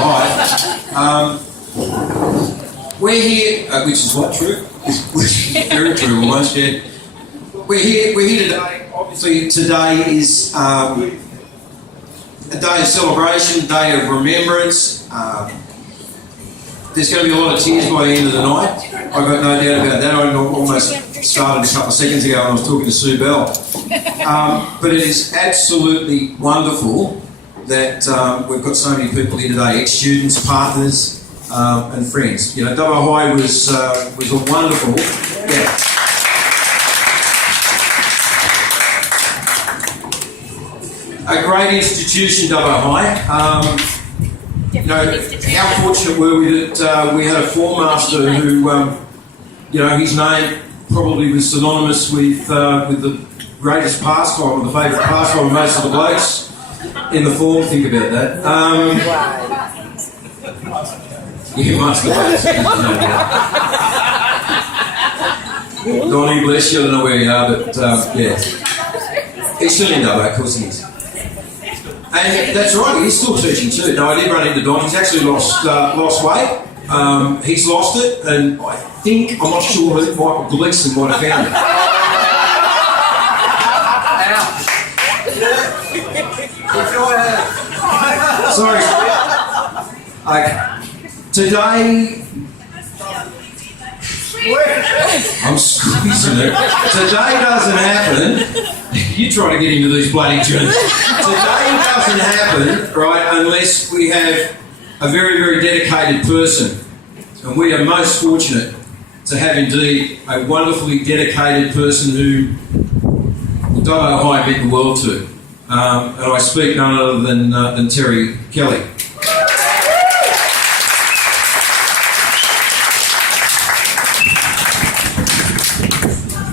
my life. We're here, which is what, true? Which is very true almost, yeah. We're here today. Obviously, today is a day of celebration, a day of remembrance. There's going to be a lot of tears by the end of the night. I've got no doubt about that. I almost started a couple of seconds ago when I was talking to Sue Bell. But it is absolutely wonderful that we've got so many people here today, ex-students, partners, and friends. You know, Dubbo High was a wonderful... Yeah. A great institution, Dubbo High. You know, how fortunate were we that we had a form master who, you know, his name probably was synonymous with the greatest pastime or the favourite pastime of most of the blokes in the form. Think about that. Yeah, most of the blokes. Donnie, bless you, I don't know where you are, but yeah. He's still in Dubbo, of course he is. And that's right, he's still searching too. No, I did run into Don. He's actually lost weight. He's lost it, and I think, I'm not sure that Michael Gleason might have found it. Sorry. Okay. Today, I'm squeezing it. Today doesn't happen. You try to get into these bloody tunes. Today doesn't happen, right, unless we have a very, very dedicated person. And we are most fortunate to have indeed a wonderfully dedicated person who Dubbo High meant the world to. And I speak none other than Terry Kelly.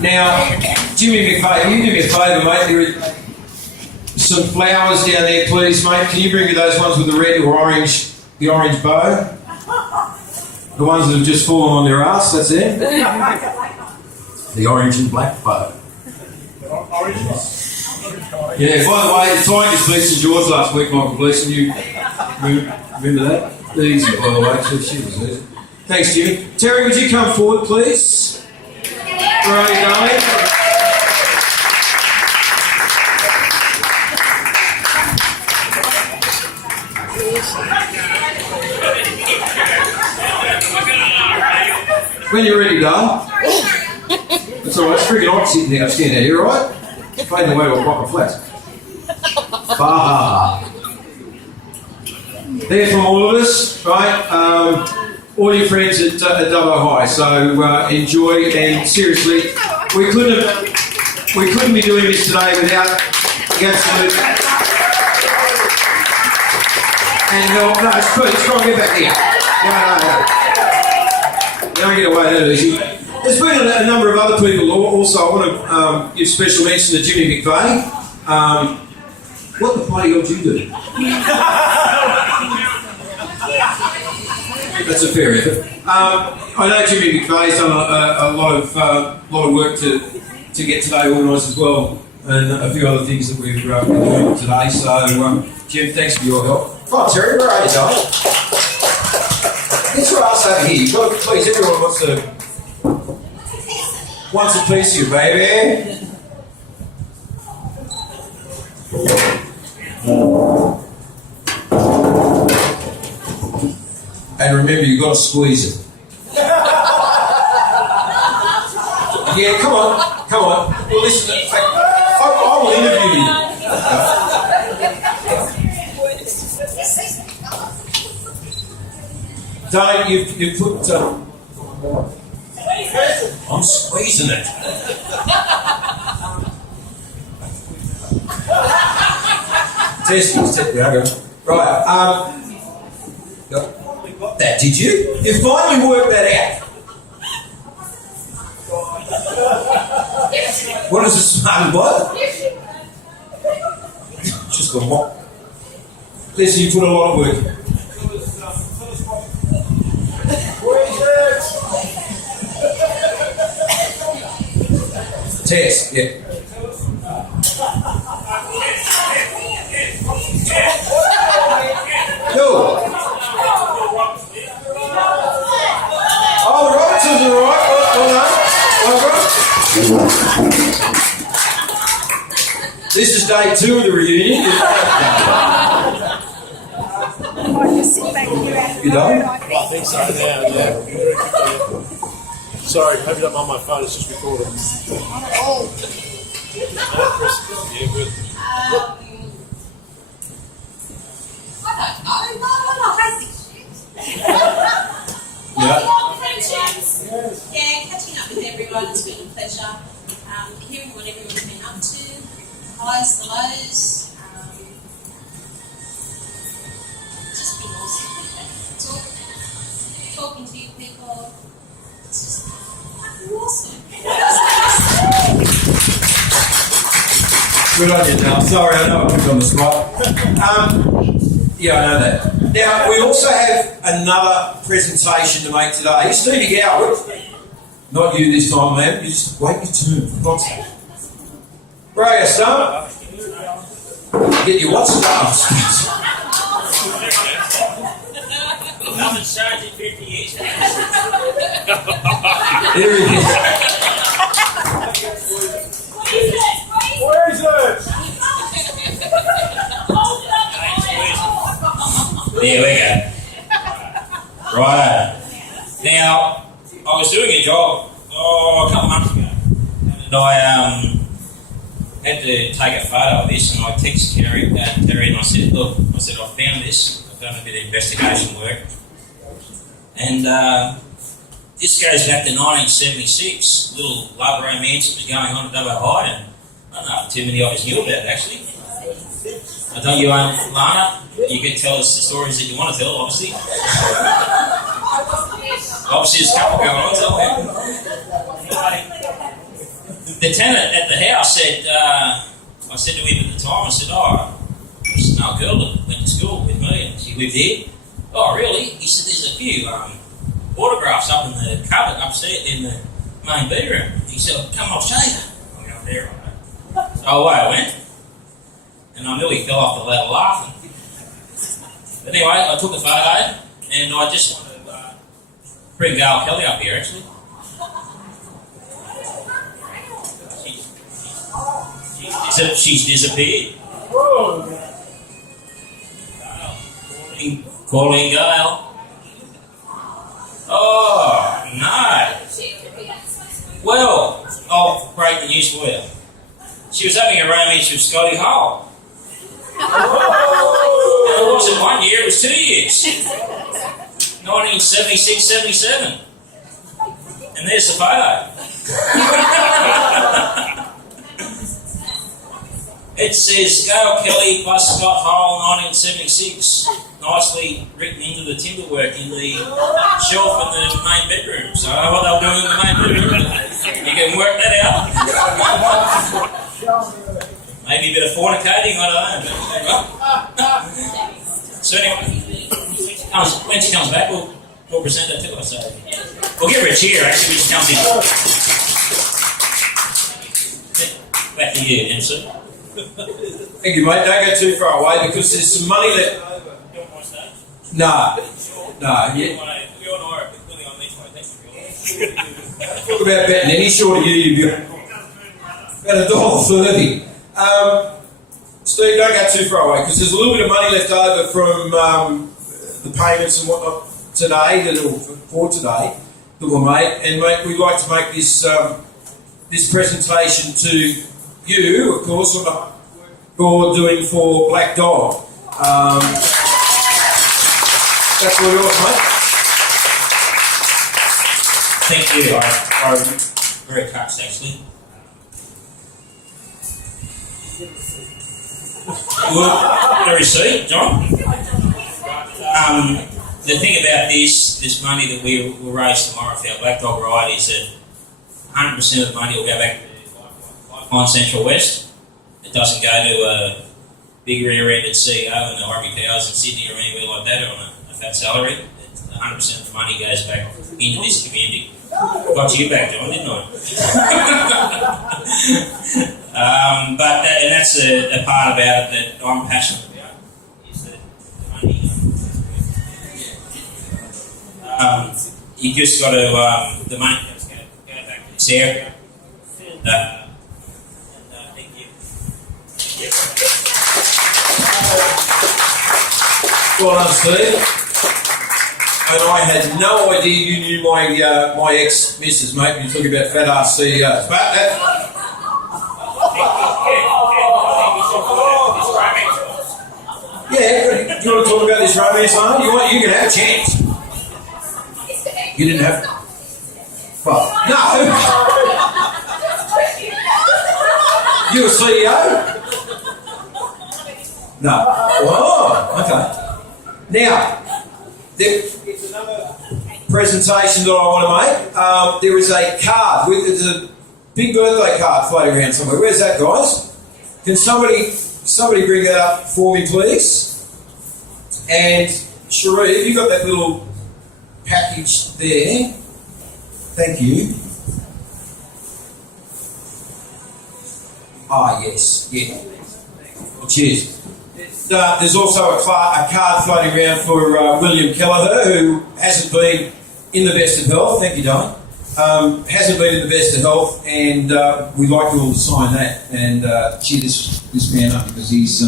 Now, Jimmy McVeigh, can you do me a favour, mate? There are some flowers down there, please, mate. Can you bring me those ones with the red or orange, the orange bow? The ones that have just fallen on their ass, that's it. The orange and black bow. Yeah, by the way, the Tigers beat St George last week, Michael Gleason. You remember that? Easy, by the way. She was easy. Thanks, Jimmy. Terry, would you come forward, please? Where are you going? When you're ready, darling. That's all right. It's freaking hot sitting there. Stand out here, all right? Fading away to a proper flat. Bah. There from all of us, right? All your friends at Dubbo High, so enjoy, and seriously, we couldn't be doing this today without the absolute and help. No, it's good. Try and get back here. No. Don't get away that easy. There's been a number of other people also. I want to give special mention to Jimmy McVeigh. What the bloody hell did you do? That's a fair effort. I know Jimmy McVeigh's done a lot of work to get today organised as well, and a few other things that we've been doing today. So, Jim, thanks for your help. Oh, Terry, where are you going? Get your ass over here. You've got to, please, everyone wants a piece of you, baby. And remember, you've got to squeeze it. Yeah, come on. Well, listen, I will interview you. Don't, you put... I'm squeezing it. Testing, there I go. Right, got that, did you? You finally worked that out. What is a smart what? Just got what? Listen, you put a lot of work in. Test, yeah. Cool. day 2 of the reunion. You done? I think so now, yeah. Sorry, hope you don't mind my phone, it's just recording. Yeah, good. I don't know, basic shit. Yeah. Friendships. Yeah, catching up with everyone has been a pleasure. Hearing what everyone's been up to, highs, the lows. Just been awesome. Talking to you people. It's just fucking awesome. Good on you, Dale. Sorry, I know I put you on the spot. Yeah, I know that. Now, we also have another presentation to make today. Stevie Goward, not you this time, man. You just wait your turn, for God's sake. Where are you, son? Get your what's stuff. I've been charging 50 years. There he is. Where is it? There we go. Right. Now, I was doing a job a couple months ago, and I had to take a photo of this, and I texted Terry, and I said, look, I found this. I've done a bit of investigation work, and this goes back to 1976. Little love romance that was going on at Dubbo High, and I don't know if too many of us knew about it, actually. I don't you, Lana? You can tell us the stories that you want to tell, obviously. Obviously, there's a couple going on, tell me. The tenant at the house said, I said to him at the time, I said, there's no girl that went to school with me and she lived here. Oh, really? He said, there's a few autographs up in the cupboard upstairs in the main bedroom. He said, come on, I'll show you. I'm going there, right? So away I went, and I nearly fell off the ladder laughing. But anyway, I took a photo, and I just wanted to bring Gail Kelly up here, actually. She's disappeared. Calling Gail. Oh, no. Well, I'll break the news for you. She was having a romance with Scotty Hole. And it wasn't 1 year, it was 2 years. 1976, 77. And there's the photo. It says Gail Kelly plus Scott Hole 1976. Nicely written into the timberwork in the shelf in the main bedroom. So I know what they were doing in the main bedroom. You can work that out. Maybe a bit of fornicating, I don't know. So anyway, when she comes back, we'll present that to her. So we'll give her a cheer, actually, when she comes in. Back to you, MC. Thank you, mate. Don't go too far away because there's some money left over. You want my stage? Nah. Yeah. You and I are clearly on these way. Talk about betting any short of you, you've got $1.30. Steve, don't go too far away because there's a little bit of money left over from the payments and whatnot today, for today, that were made. And mate, we'd like to make this this presentation to you, of course, on the work you're doing for Black Dog. That's all yours, mate. Thank you. I'm very touched, actually. The receipt, John. The thing about this money that we will raise tomorrow for our Black Dog ride is that 100% of the money will go back to Lifeline Central West. It doesn't go to a big rear-ended CEO in the Ivory Towers in Sydney or anywhere like that on a fat salary. 100% of the money goes back into this community. Got you back, John, didn't I? And that's a part about it that I'm passionate about, is that the money, you just got to, the money has to go back to this area. And thank you. Well done, Steve. And I had no idea you knew my ex-missus, mate, when you're talking about fat-ass CEOs. But yeah, you want to talk about this romance, man? You can have a chance. You didn't have... Well, no. You a CEO? No. Oh, okay. Now, there's another presentation that I want to make. There is a card. There's a big birthday card floating around somewhere. Where's that, guys? Can somebody bring that up for me, please? And Cherie, have you got that little package there? Thank you. Ah, yes. Yeah. Well, cheers. There's also a card floating around for William Kelleher, who hasn't been in the best of health. Thank you, Don. Hasn't been in the best of health, and we'd like you all to sign that and cheer this man up, because he's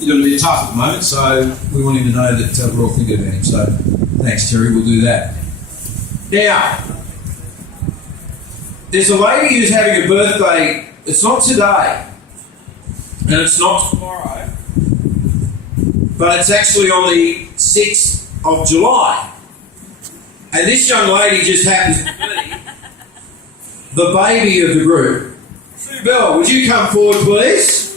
doing a bit tough at the moment, so we want him to know that we're all thinking about him. So thanks, Terry. We'll do that. Now, there's a lady who's having a birthday. It's not today, and it's not tomorrow, but it's actually on the 6th of July. And this young lady just happens to be the baby of the group. Sue Bell, would you come forward, please?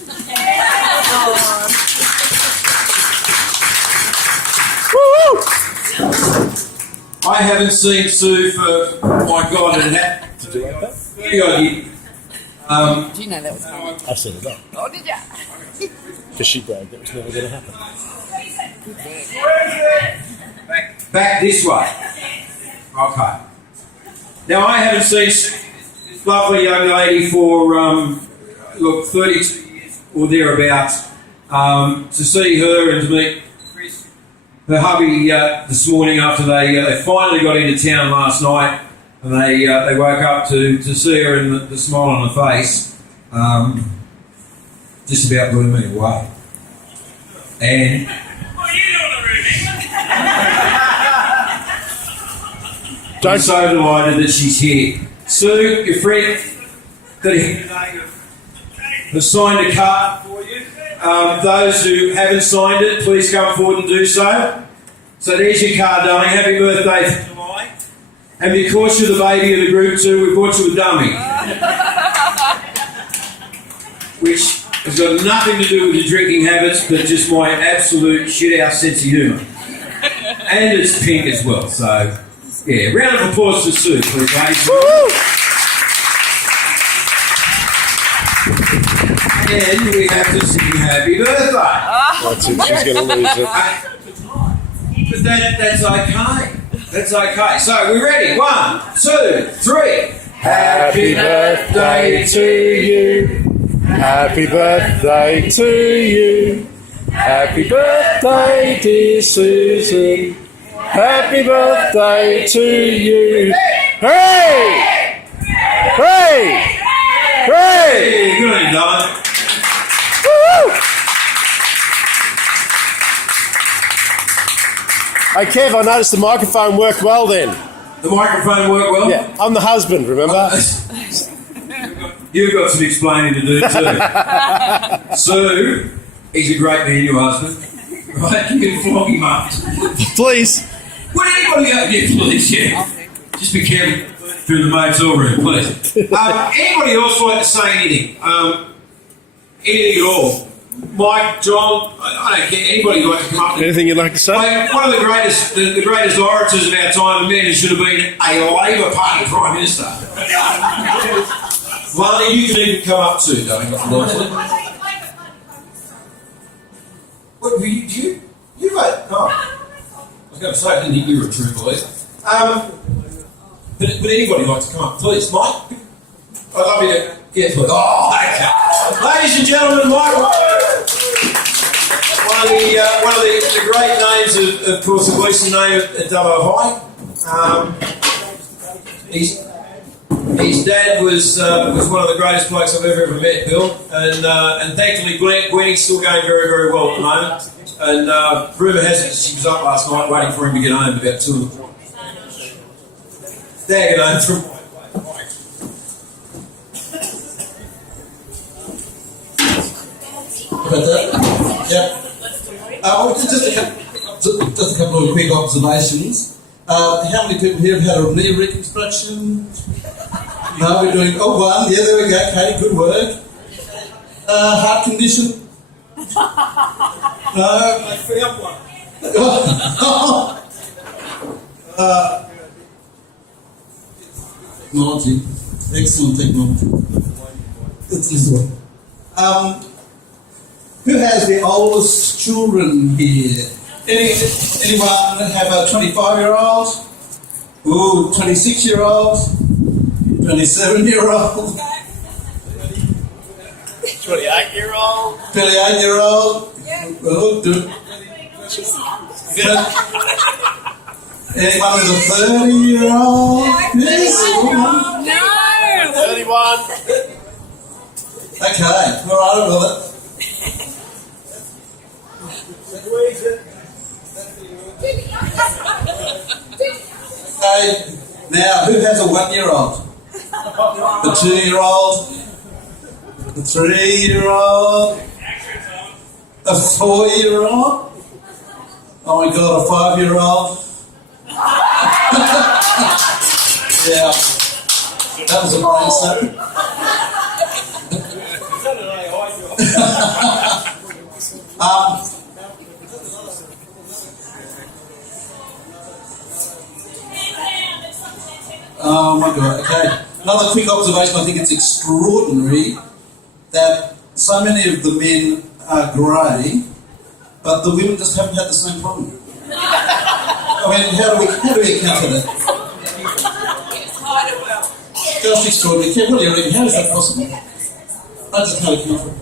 I haven't seen Sue for, my God, and that. Did you like that? 30 odd years. Do you know that was coming? I said it up. Oh, did ya? Because she bragged it was never going to happen. Back this way. Okay. Now, I haven't seen this lovely young lady for, 32 years or thereabouts. To see her and to meet Chris, her hubby, this morning after they finally got into town last night, and they woke up to see her and the smile on her face, just about blew me away. And I'm so delighted that she's here. Sue, your friend that has signed a card for you. Those who haven't signed it, please come forward and do so. So there's your card, darling. Happy birthday for July. And because you're the baby of the group too, we bought you a dummy. Which has got nothing to do with your drinking habits, but just my absolute shit-house sense of humour. And it's pink as well, so... yeah, round of applause to Sue, please, ladies. And we have to sing happy birthday. That's it, she's going to lose it. But that's okay. That's okay. So, we're ready. 1, 2, 3. Happy birthday to you. Happy birthday to you. Happy birthday, dear Susan. Happy birthday to you. Hooray! Hooray! Hooray! Hey, good on you, darling. Woo! Hey Kev, I noticed the microphone worked well then. The microphone worked well? Yeah, I'm the husband, remember? You've got some explaining to do too. Sue, he's a great man, your husband. Right, you can flog him up. Please. Would anybody go? Yeah, please, yeah. Just be careful through the motel room, please. Anybody else like to say anything? Anything at all? Mike, John, I don't care. Anybody like to come up? Anything you'd like to say? Mate, one of the greatest, the greatest orators of our time, the man who should have been a Labor Party Prime Minister. Lani, you can even come up too, darling. What, were you vote? Oh. I was going to say, I didn't think you were a true believer. But anybody like to come up, please, Mike? I'd love you to get to it. Oh, okay. Ladies and gentlemen, Mike, one of the great names, of course, the Gleason name at Dubbo High. His dad was one of the greatest blokes I've ever met, Bill, and thankfully Gwenny's still going very, very well at the moment. And rumour has it she was up last night waiting for him to get home about 2 o'clock. Dad get home from... About that? Yeah. Just a couple of quick observations. How many people here have had a knee reconstruction? No, we're doing... Oh, one. Yeah, there we go. Okay, good work. Heart condition? No. I found one. Technology. Excellent technology. It's this one. Who has the oldest children here? Anyone have a 25-year-old? Ooh, 26-year-old? 27-year-old? 28-year-old. 28-year-old? Oh, anyone with a 30-year-old? Yes. 31. Okay, all right, with it. Okay, now who has a 1-year-old? A 2-year-old? A 3-year-old? A 4-year-old? Oh my God, a 5-year-old? Yeah, that was a brain snapper. Oh my God, okay. Another quick observation, I think it's extraordinary that so many of the men are grey, but the women just haven't had the same problem. I mean, how do we account for that? Just extraordinary. Kev, what do you reckon? How is that possible? I just can't account for it.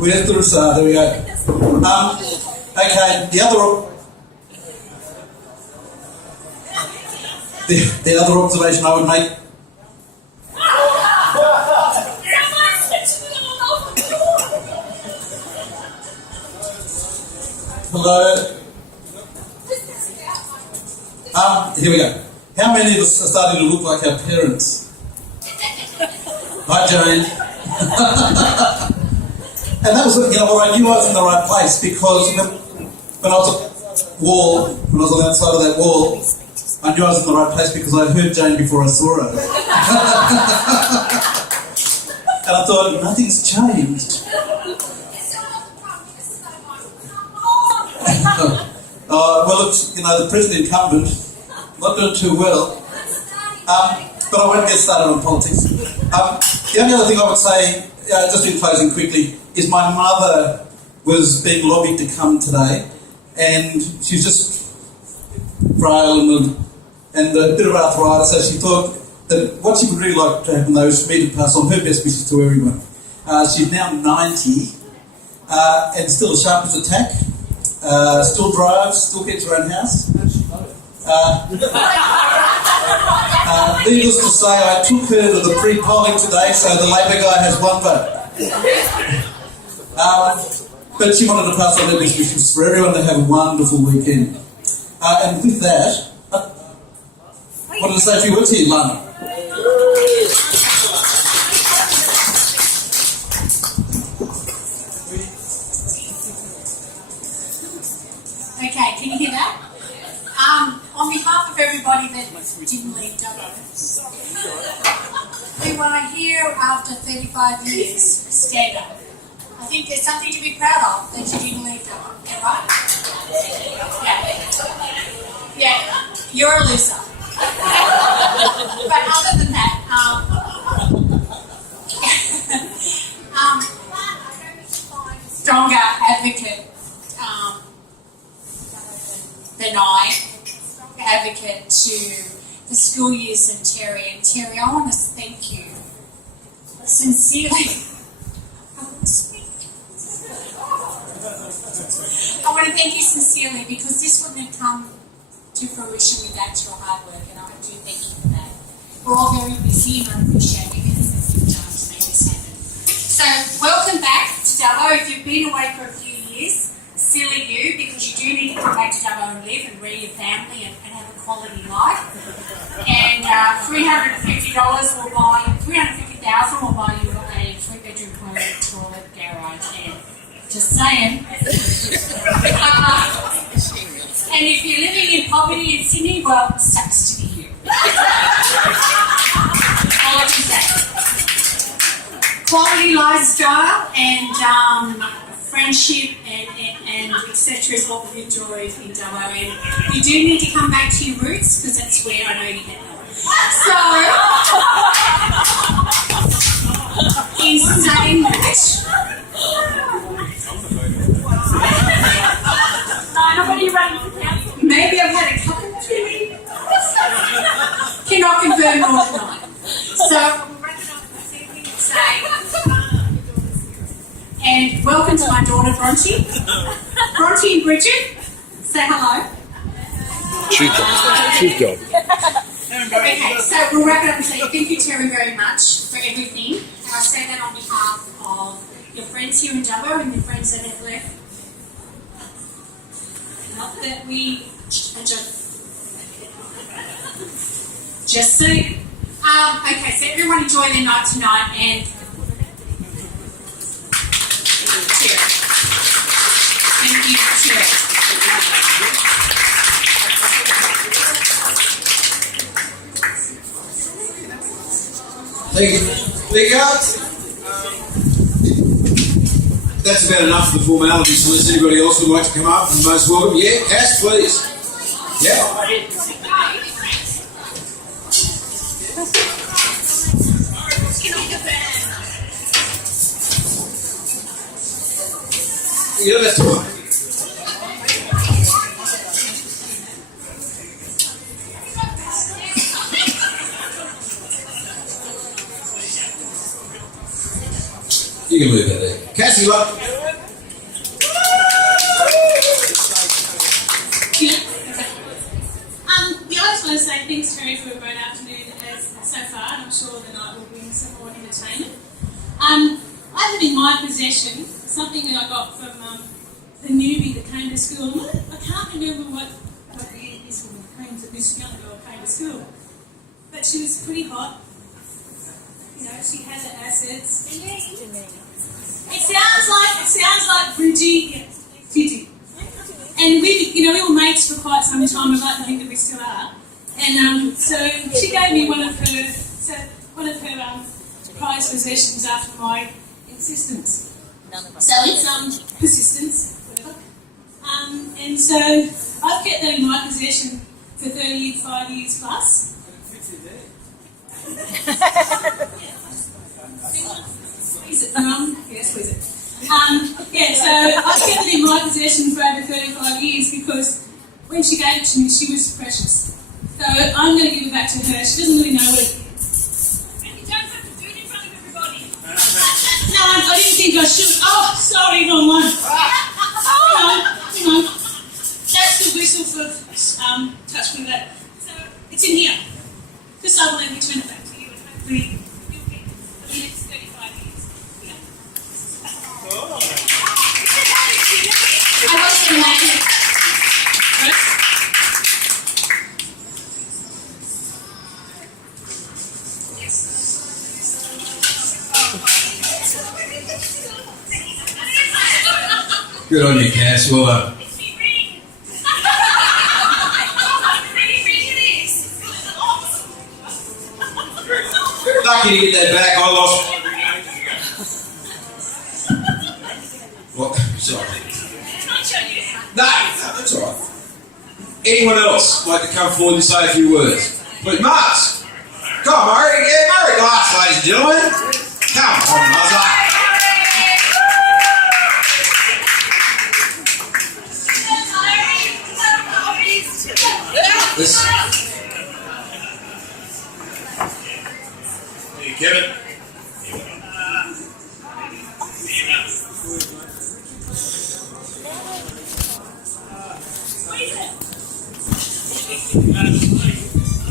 Where's the receiver? There we go. Okay, the other observation I would make. Hello. Here we go. How many of us are starting to look like our parents? Hi, Jane. And that was, I knew I was in the right place because when I was on the outside of that wall, I knew I was in the right place because I heard Jane before I saw her. And I thought, nothing's changed. Well, it's, the present incumbent, not doing too well. But I won't get started on politics. The only other thing I would say, just in closing quickly, is my mother was being lobbied to come today, and she's just frail and a bit of arthritis, so she thought that what she would really like to happen though is for me to pass on her best wishes to everyone. She's now 90 and still as sharp as a tack, still drives, still gets her own house. Needless to say, I took her to the pre-polling today, so the Labor guy has one vote. But she wanted to pass on her best wishes for everyone to have a wonderful weekend. And with that, I wanted to say a few words here, Lana. Okay, can you hear that? On behalf of everybody that didn't leave Dubbo, we want to hear after 35 years, stand up. I think there's something to be proud of that you didn't leave Dubbo. Is that right? Yeah, you're a loser. But other than that, stronger advocate than I, stronger advocate to the school years and Terry. And Terry, I want to thank you sincerely. I want to thank you sincerely because this wouldn't have come to fruition without your hard work, and I do thank you for that. We're all very busy, and I appreciate you getting the time to make this happen. So, welcome back to Dubbo. If you've been away for a few years, silly you, because you do need to come back to Dubbo and live and rear your family and have a quality life. And $350 will buy, $350,000 will buy you a 3-bedroom toilet, garage, and just saying. And if you're living in poverty in Sydney, well, sucks to be you. All I can say. Quality lifestyle and friendship and etc. is what we enjoy in Dubbo. And you do need to come back to your roots because that's where I know you get them. So, in saying that, maybe I've had a couple too many. Cannot confirm nor deny. So we'll wrap it up this evening and say, and welcome to my daughter Bronte. Bronte and Bridget, say hello. She's good. Okay, so we'll wrap it up and say thank you, Terry, very much for everything. And I say that on behalf of your friends here in Dubbo and your friends that have left. Not that we are just saying. Okay, so everyone enjoy their night tonight and cheers. Thank you, cheers. Thank you. That's about enough of the formalities. Unless anybody else would like to come up, and most welcome. Yeah, Cass, please. Yeah. Yeah, that's fine. You can move that there. Cassie, what? I just want to say thanks, Terry, for a great afternoon so far, and I'm sure the night will bring some more entertainment. I have in my possession something that I got from the newbie that came to school. I can't remember what year this woman came to, this young girl came to school, but she was pretty hot. You know, she had her assets. It sounds like Bridgie. Bridgie. And we were mates for quite some time. I'd like to think that we still are. And so she gave me one of her prized possessions after my insistence. So it's persistence, whatever. And so I've kept that in my possession for 35 years plus. Is it? Yes, please. So I've kept it in my possession for over 35 years because when she gave it to me, she was precious. So I'm going to give it back to her. She doesn't really know what it is. And you don't have to do it in front of everybody. No, I didn't think I should. Oh, sorry, wrong one. Hang on. That's the whistle for touch me that. So it's in here. Just I will let me turn it back to you and hopefully you'll get the next 35 years. Yeah. I was going to make it. Good on you, Cass. Well done. Lucky to get that back. I lost. What? Sorry. No, that's all right. Anyone else like to come forward and say a few words? Please, Mars. Come on, Murray. Yeah, Murray Glass, ladies and gentlemen. Come on, Mars. Hey, Kevin. I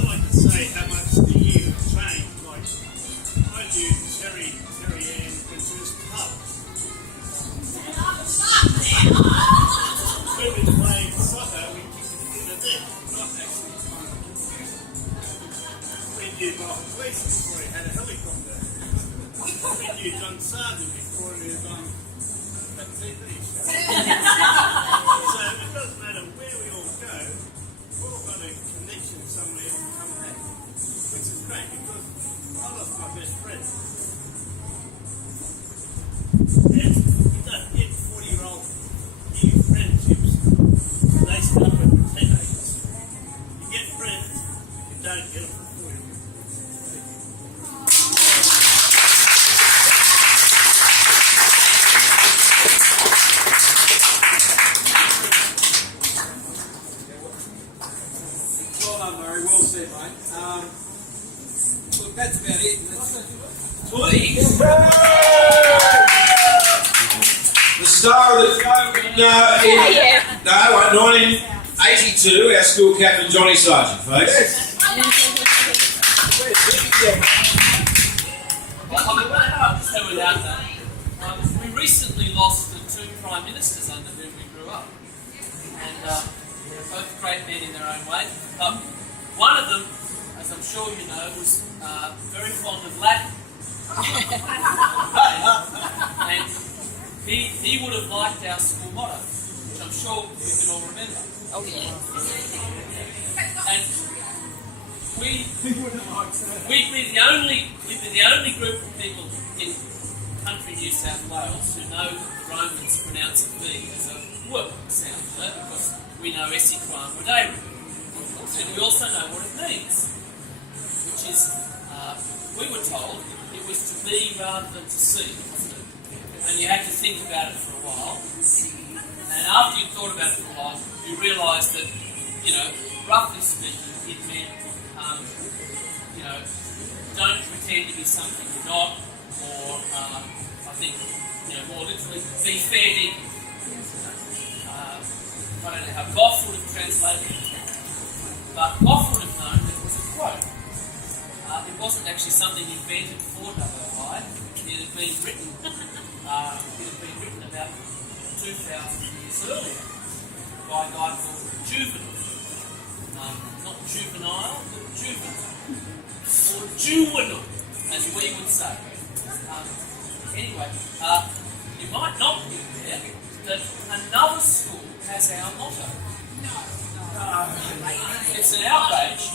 like to say how much the years have changed. Like, I knew Terry Ann Princess Pub. We've been playing soccer, we kicked it in the net, not actually playing the computer. We knew Michael Gleason before he had a helicopter. We knew John Sargent before he was on that TV show. So it doesn't matter where we all go, we've all got a connection somewhere to come back, which is great because I lost my best friend. And you don't get 40-year-old new friendships. They start when you're teenagers. You get friends, you don't get them for 40 years. Well done, Murray. Well said, mate. Look, that's about it. Please. The star of the show in 1982, our school captain Johnny Sargent, folks. Well, I mean, I'll just say without that. We recently lost the two prime ministers under whom we grew up. And both great men in their own way. One of them, as I'm sure you know, was very fond of Latin. and he would have liked our school motto, which I'm sure we can all remember. Oh, yeah. And we've been the only group of people in country New South Wales who know that the Romans pronounce a V as a W sound, because we know Esiquam Roderu. And we also know what it means, which is, we were told it was to be rather than to see, wasn't it? And you had to think about it for a while. And after you thought about it for a while, you realised that, roughly speaking, it meant, don't pretend to be something you're not, or I think, more literally, be fair dinkum. I don't know how Goff would have translated it, but Goff would have known that it was a quote. It wasn't actually something invented for Dubbo. It had been written. About 2,000 years earlier by a guy called Juvenal. Not juvenile, but juvenile. Or juvenal, as we would say. Anyway, you might not be aware that another school has our motto. No. It's an outrage.